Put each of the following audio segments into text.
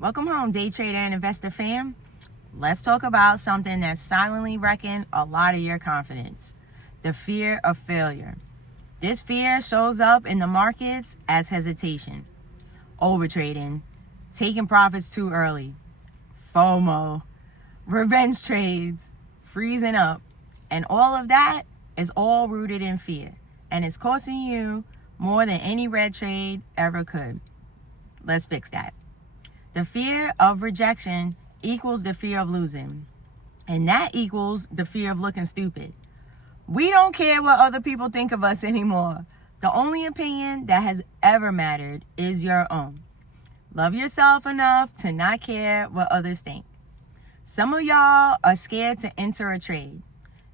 Welcome home, day trader and investor fam. Let's talk about something that's silently wrecking a lot of your confidence: the fear of failure. This fear shows up in the markets as hesitation, overtrading, taking profits too early, FOMO, revenge trades, freezing up, and all of that is all rooted in fear, and it's costing you more than any red trade ever could. Let's fix that. The fear of rejection equals the fear of losing, and that equals the fear of looking stupid. We don't care what other people think of us anymore. The only opinion that has ever mattered is your own. Love yourself enough to not care what others think. Some of y'all are scared to enter a trade,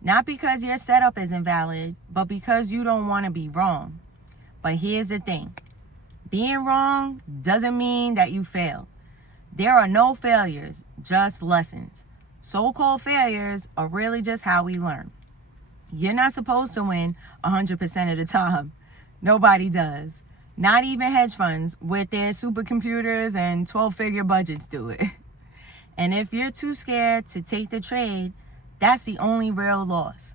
not because your setup isn't valid, but because you don't want to be wrong. But here's the thing. Being wrong doesn't mean that you failed. There are no failures, just lessons. So-called failures are really just how we learn. You're not supposed to win 100% of the time. Nobody does. Not even hedge funds with their supercomputers and 12-figure budgets do it. And if you're too scared to take the trade, that's the only real loss.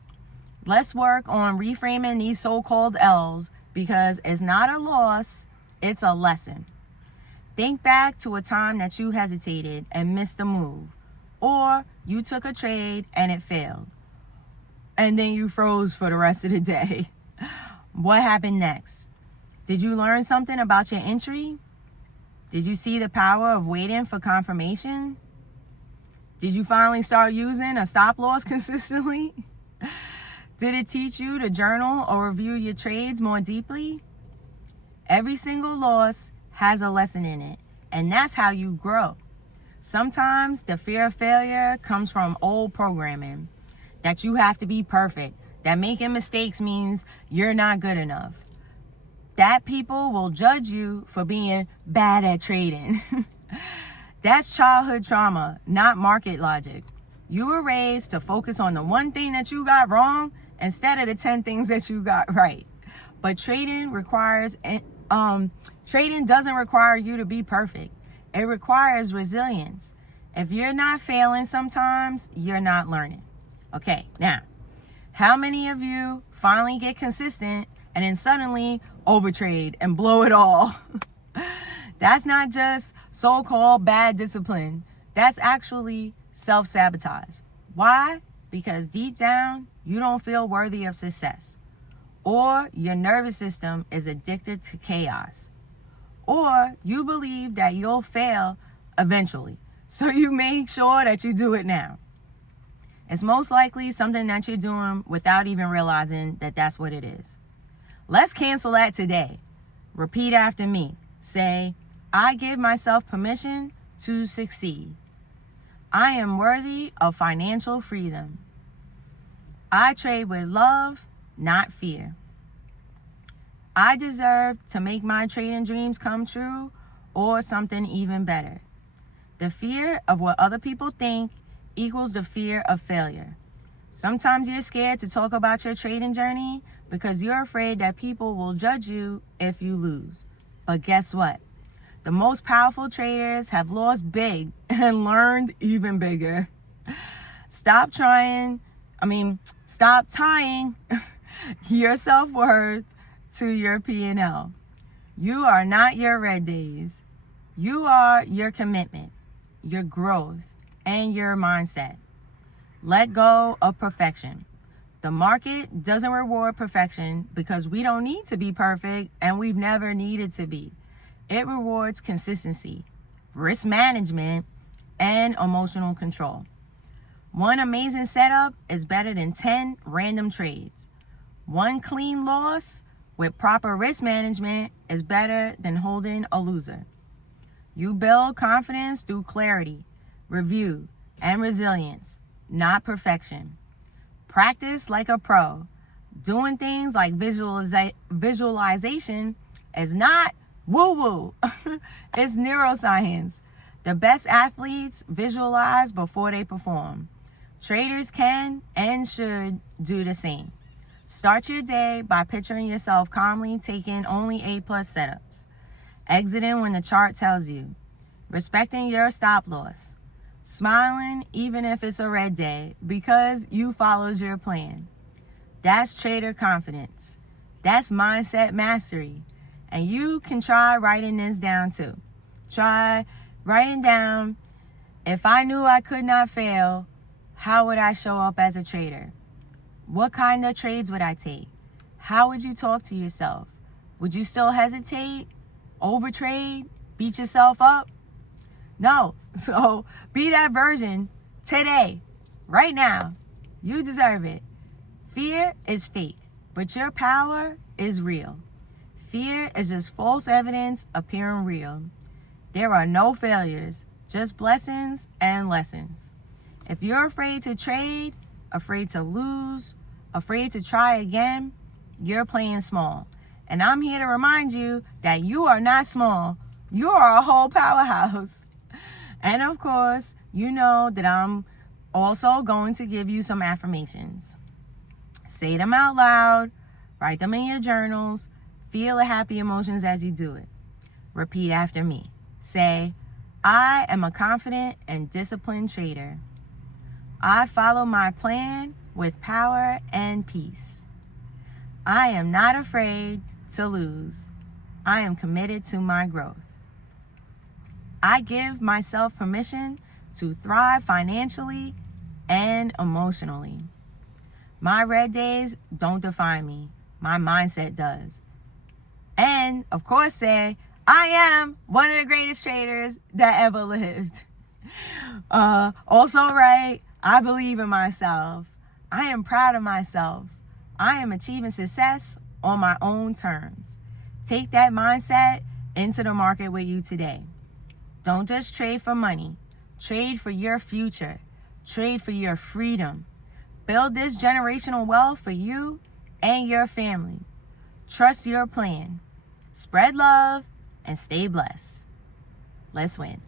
Let's work on reframing these so-called L's, because it's not a loss, it's a lesson. Think back to a time that you hesitated and missed a move, or you took a trade and it failed, and then you froze for the rest of the day. What happened next? Did you learn something about your entry? Did you see the power of waiting for confirmation? Did you finally start using a stop loss consistently? Did it teach you to journal or review your trades more deeply? Every single loss has a lesson in it, and that's how you grow. Sometimes the fear of failure comes from old programming, that you have to be perfect, that making mistakes means you're not good enough, that people will judge you for being bad at trading. That's childhood trauma, not market logic. You were raised to focus on the one thing that you got wrong instead of the 10 things that you got right. But trading doesn't require you to be perfect. It requires resilience. If you're not failing sometimes, you're not learning. Okay, now, how many of you finally get consistent and then suddenly overtrade and blow it all? That's not just so-called bad discipline. That's actually self-sabotage. Why? Because deep down, you don't feel worthy of success. Or your nervous system is addicted to chaos. Or you believe that you'll fail eventually, so you make sure that you do it now. It's most likely something that you're doing without even realizing that that's what it is. Let's cancel that today. Repeat after me. Say, I give myself permission to succeed. I am worthy of financial freedom. I trade with love, not fear. I deserve to make my trading dreams come true, or something even better. The fear of what other people think equals the fear of failure. Sometimes you're scared to talk about your trading journey because you're afraid that people will judge you if you lose. But guess what? The most powerful traders have lost big and learned even bigger. Stop tying your self-worth to your P&L. You are not your red days. You are your commitment, your growth, and your mindset. Let go of perfection. The market doesn't reward perfection because we don't need to be perfect and we've never needed to be. It rewards consistency, risk management, and emotional control. One amazing setup is better than 10 random trades. One clean loss with proper risk management is better than holding a loser. You build confidence through clarity, review, and resilience, not perfection. Practice like a pro. Doing things like visualization is not woo-woo. It's neuroscience. The best athletes visualize before they perform. Traders can and should do the same. Start your day by picturing yourself calmly taking only A+ setups. Exiting when the chart tells you. respecting your stop loss, smiling even if it's a red day because you followed your plan. That's trader confidence. That's mindset mastery. And you can try writing this down too. Try writing down, if I knew I could not fail, how would I show up as a trader? What kind of trades would I take? How would you talk to yourself? Would you still hesitate? Overtrade? Beat yourself up? No. So be that version today, right now. You deserve it. Fear is fake, but your power is real. Fear is just false evidence appearing real. There are no failures, just blessings and lessons. If you're afraid to trade, afraid to lose, afraid to try again, you're playing small. And I'm here to remind you that you are not small. You are a whole powerhouse. And of course, you know that I'm also going to give you some affirmations. Say them out loud, write them in your journals, feel the happy emotions as you do it. Repeat after me. Say, I am a confident and disciplined trader. I follow my plan with power and peace. I am not afraid to lose. I am committed to my growth. I give myself permission to thrive financially and emotionally. My red days don't define me. My mindset does. And, of course, say, I am one of the greatest traders that ever lived. Also write, I believe in myself. I am proud of myself. I am achieving success on my own terms. Take that mindset into the market with you today. Don't just trade for money. Trade for your future. Trade for your freedom. Build this generational wealth for you and your family. Trust your plan. Spread love and stay blessed. Let's win.